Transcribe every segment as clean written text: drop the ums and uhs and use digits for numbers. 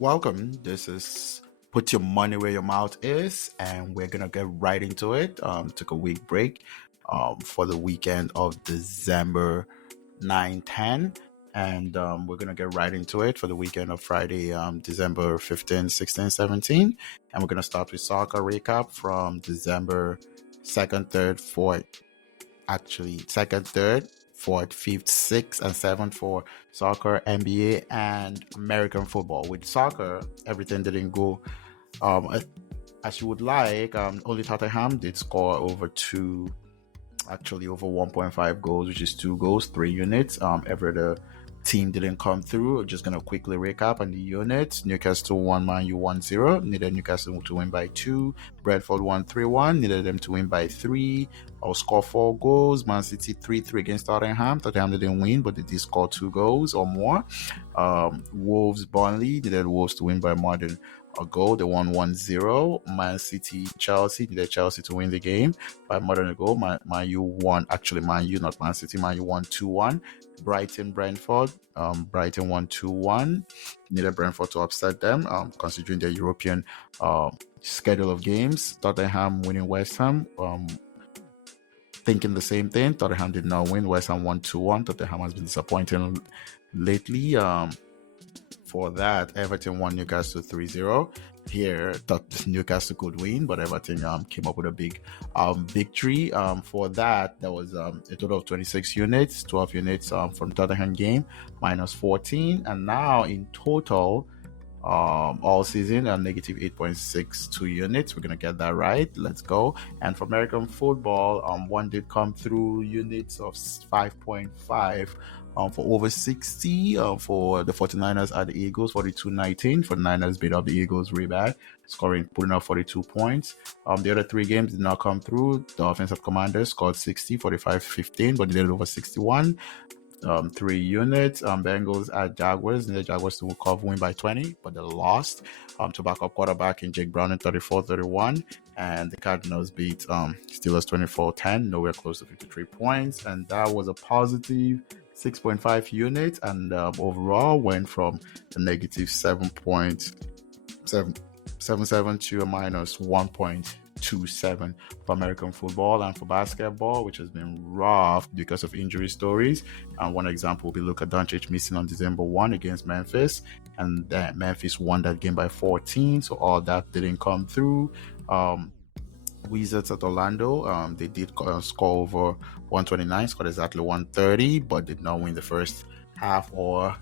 Welcome. This is Put Your Money Where Your Mouth Is, and we're gonna get right into it. Took a week break for the weekend of December 9, 10, and we're gonna get right into it for the weekend of Friday, December 15, 16, 17, and we're gonna start with soccer recap from December 2nd, 3rd, 4th, actually 2nd, 3rd, 4th, 5th, 6th, and 7th for soccer, NBA, and American football. With soccer, everything didn't go as you would like. Only Tottenham did score over 1.5 goals, which is 2 goals, 3 units. Every other team didn't come through. Just gonna quickly recap on the units. Newcastle 1, Man U 1-0. Needed Newcastle to win by 2. Brentford 1-3-1. Needed them to win by 3. Or score 4 goals. Man City 3-3 against Tottenham. Tottenham didn't win, but they did score 2 goals or more. Wolves Burnley needed Wolves to win by more than a goal. They won 1-0. Man City Chelsea needed Chelsea to win the game by more than a goal. Man U won. Actually, Man U, not Man City. Man U won 2-1. Brighton Brentford. Brighton won 2-1. Needed Brentford to upset them, considering their European schedule of games. Tottenham winning West Ham. Thinking the same thing. Tottenham did not win. West Ham won 2-1. Tottenham has been disappointing lately. For that, Everton won Newcastle 3-0. Here, thought Newcastle could win, but Everton came up with a big victory. For that, there was a total of 26 units, 12 units from Tottenham game, minus 14. And now in total, all season, a negative 8.62 units. We're going to get that right. Let's go. And for American football, one did come through units of 5.5. For over 60 for the 49ers at the Eagles, 42-19. For the Niners beat up the Eagles really bad, putting up 42 points. The other 3 games did not come through. The offensive commanders scored 60, 45-15, but they did over 61. 3 units. Bengals at Jaguars, and the Jaguars to win by 20, but they lost to backup quarterback in Jake Browning 34-31. And the Cardinals beat Steelers 24-10, nowhere close to 53 points. And that was a positive 6.5 units, and overall went from a negative 7.77 to a minus 1.27 for American football. And for basketball, which has been rough because of injury stories. And one example will be Luka Doncic missing on December 1 against Memphis, and Memphis won that game by 14, so all that didn't come through. Wizards at Orlando, they did score over 129, scored exactly 130, but did not win the first half or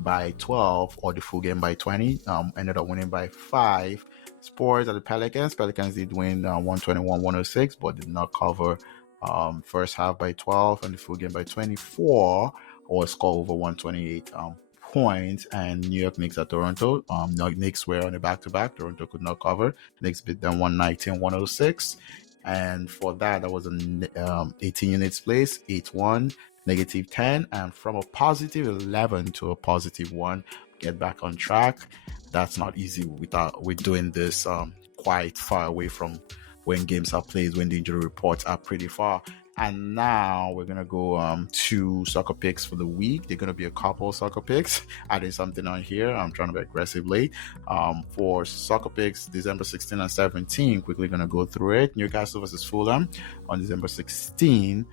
by 12 or the full game by 20. Ended up winning by 5. Spurs at the Pelicans did win 121-106, but did not cover first half by 12 and the full game by 24, or score over 128 points. And New York Knicks at Toronto. Knicks were on a back-to-back. Toronto could not cover. Knicks beat them 119-106. And for that was an 18 units place, 8-1, negative 10. And from a positive 11 to a positive 1, get back on track. That's not easy with doing this quite far away from when games are played, when the injury reports are pretty far. And now we're going to go to soccer picks for the week. They're going to be a couple soccer picks. Adding something on here. I'm trying to be aggressive late. For soccer picks, December 16 and 17, quickly going to go through it. Newcastle versus Fulham on December 16.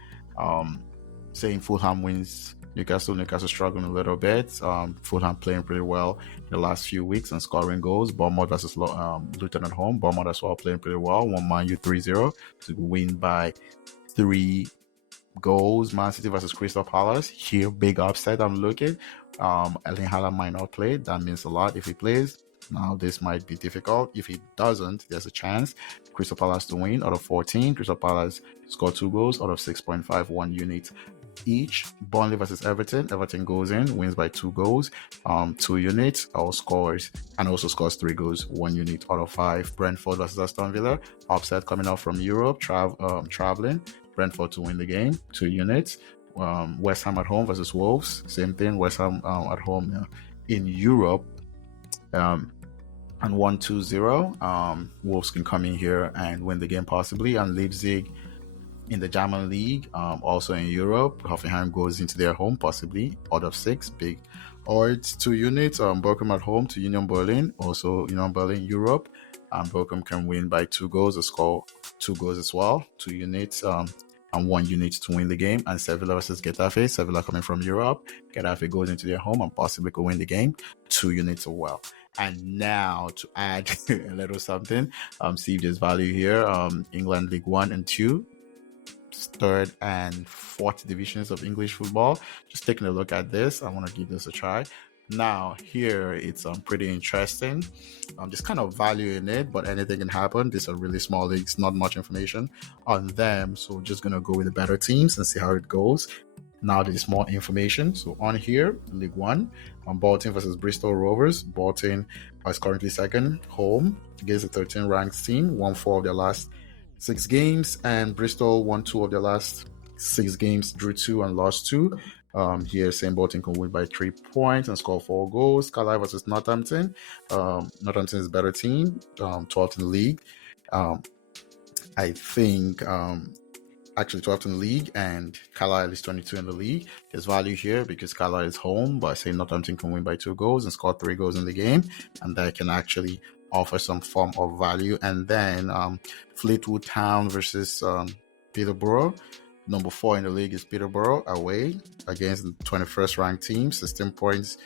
Saying Fulham wins. Newcastle struggling a little bit. Fulham playing pretty well in the last few weeks and scoring goals. Bournemouth versus Luton at home. Bournemouth as well playing pretty well. Won Man U 3-0 to win by 3 goals. Man City versus Crystal Palace. Here, big upset I'm looking. Erling Haaland might not play. That means a lot if he plays. Now, this might be difficult. If he doesn't, there's a chance Crystal Palace to win. Out of 14, Crystal Palace scored 2 goals out of 6.51 units each. Burnley versus Everton. Everton goes in, wins by 2 goals, 2 units, scores 3 goals, 1 unit out of 5. Brentford versus Aston Villa. Upset coming out from Europe, traveling. Brentford to win the game, 2 units. West Ham at home versus Wolves. Same thing, West Ham at home in Europe. And 1-2-0. Wolves can come in here and win the game possibly. And Leipzig in the German league, also in Europe. Hoffenheim goes into their home, possibly out of 6. Big or it's 2 units. Bochum at home to Union Berlin, also Union Berlin, Europe. Bochum can win by 2 goals or score 2 goals as well. 2 units and 1 unit to win the game. And Sevilla versus Getafe. Sevilla coming from Europe. Getafe goes into their home and possibly could win the game. 2 units as well. And now to add a little something, see if there's value here. England League 1 and 2, third and fourth divisions of English football. Just taking a look at this, I want to give this a try. Now here it's pretty interesting. Just kind of value in it, but anything can happen. These are really small leagues, not much information on them, so we're just gonna go with the better teams and see how it goes. Now there's more information. So on here, League One, Bolton versus Bristol Rovers. Bolton is currently second, home against the 13th ranked team, won 4 of their last 6 games, and Bristol won 2 of their last 6 games, drew 2 and lost 2. Here, St. Bolton can win by 3 points and score 4 goals. Carlisle versus Northampton. Northampton is a better team, 12th in the league. I think actually 12th in the league, and Carlisle is 22 in the league. There's value here because Carlisle is home, but I say Northampton can win by 2 goals and score 3 goals in the game, and that can actually offer some form of value. And then Fleetwood Town versus Peterborough. Number 4 in the league is Peterborough away against the 21st ranked team. 16 points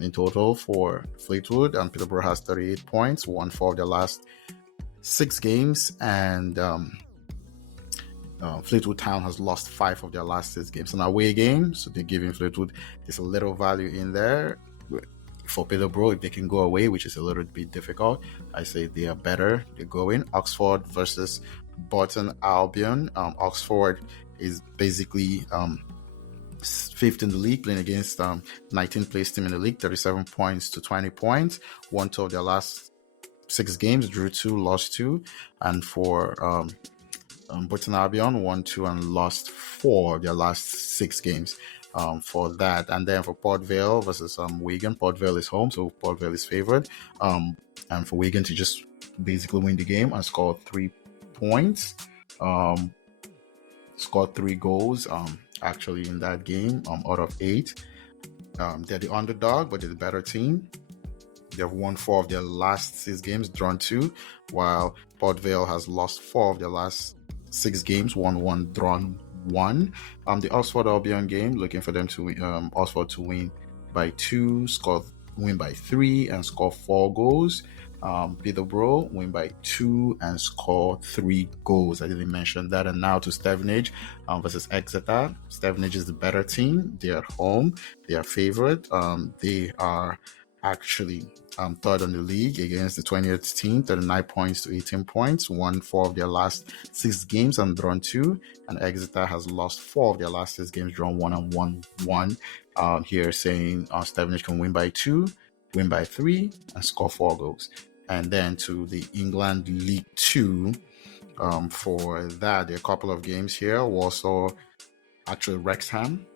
in total for Fleetwood, and Peterborough has 38 points, won 4 of their last 6 games, and Fleetwood Town has lost 5 of their last 6 games. An away game, so they're giving Fleetwood there's a little value in there. For Peterborough, if they can go away, which is a little bit difficult, I say they are better. They're going. Oxford versus Burton Albion. Oxford is basically 5th in the league, playing against 19th place team in the league, 37 points to 20 points. Won 2 of their last 6 games, drew 2, lost 2. And for Burton Albion, won 2 and lost 4 of their last 6 games. For that. And then for Port Vale versus Wigan, Port Vale is home, so Port Vale is favored. And for Wigan to just basically win the game and score 3 points, scored 3 goals actually in that game out of 8. They're the underdog, but they're the better team. They've won 4 of their last 6 games, drawn 2, while Port Vale has lost 4 of their last 6 games, won 1, drawn 1. The Oxford Albion game, looking for them to win, Oxford to win by 2, win by 3 and score 4 goals. Peterborough win by 2 and score 3 goals. I didn't mention that. And now to Stevenage versus Exeter. Stevenage is the better team. They're at home. They are favored. They are actually third in the league against the 20th team, 39 points to 18 points, won 4 of their last 6 games and drawn 2. And Exeter has lost 4 of their last 6 games, drawn 1 and won 1. Here saying Stevenage can win by 2, win by 3, and score 4 goals. And then to the England League 2, for that, there are a couple of games here. Warsaw, actually Wrexham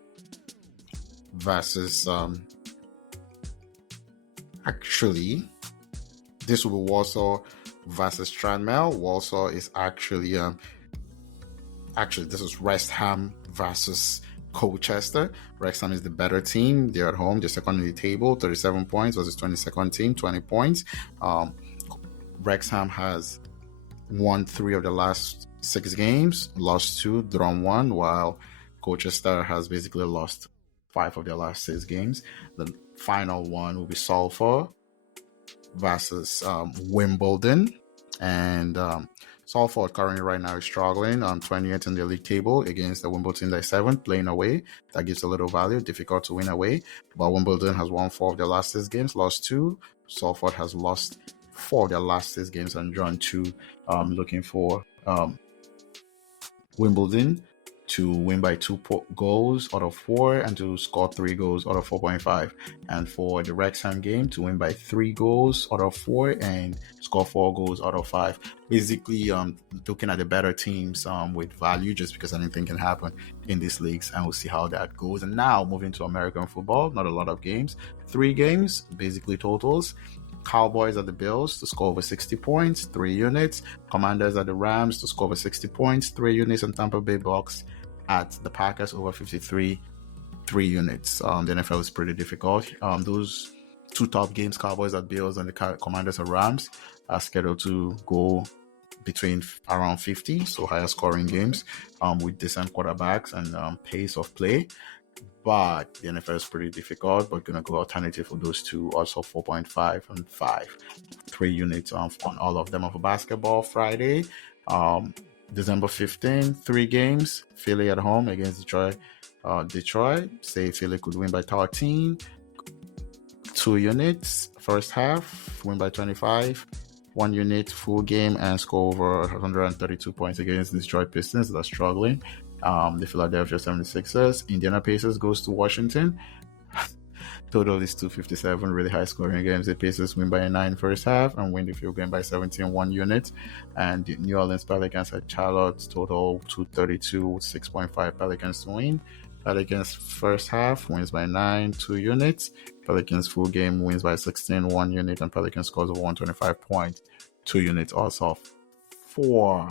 versus actually this will be Warsaw versus Tranmere. Warsaw is actually this is West Ham versus Colchester. Wrexham is the better team. They're at home. They're second in the table, 37 points versus 22nd team, 20 points. Wrexham has won 3 of the last 6 games, lost 2, drawn 1, while Colchester has basically lost 5 of their last 6 games. The final one will be Salford versus Wimbledon, and Salford currently right now is struggling, 20th in the league table against the Wimbledon that is 7th, playing away. That gives a little value, difficult to win away, but Wimbledon has won 4 of their last 6 games, lost 2. Salford has lost 4 of their last 6 games and drawn 2. Looking for Wimbledon to win by 2 goals out of 4 and to score 3 goals out of 4.5. And for the Wrexham game to win by 3 goals out of 4 and score 4 goals out of 5. Basically, looking at the better teams with value, just because anything can happen in these leagues, and we'll see how that goes. And now moving to American football, not a lot of games. 3 games, basically totals. Cowboys at the Bills to score over 60 points, 3 units. Commanders at the Rams to score over 60 points, 3 units. And Tampa Bay Bucks at the Packers over 53 3 units. The NFL is pretty difficult. Those two top games, Cowboys at Bills and the Commanders at Rams, are scheduled to go between around 50, so higher scoring games with decent quarterbacks and pace of play. But the NFL is pretty difficult, but gonna go alternative for those two, also 4.5 and 5. 3 units on all of them. For basketball, Friday, December 15th, 3 games. Philly at home against Detroit. Say Philly could win by 13. 2 units, first half, win by 25. 1 unit, full game, and score over 132 points against the Detroit Pistons that are struggling. The Philadelphia 76ers. Indiana Pacers goes to Washington. Total is 257, really high scoring games. The Pacers win by 9 first half and win the field game by 17, 1 unit. And the New Orleans Pelicans at Charlotte, total 232, 6.5 Pelicans to win. Pelicans first half wins by 9, 2 units. Pelicans full game wins by 16, 1 unit. And Pelicans scores over 125 points, 2 units also. For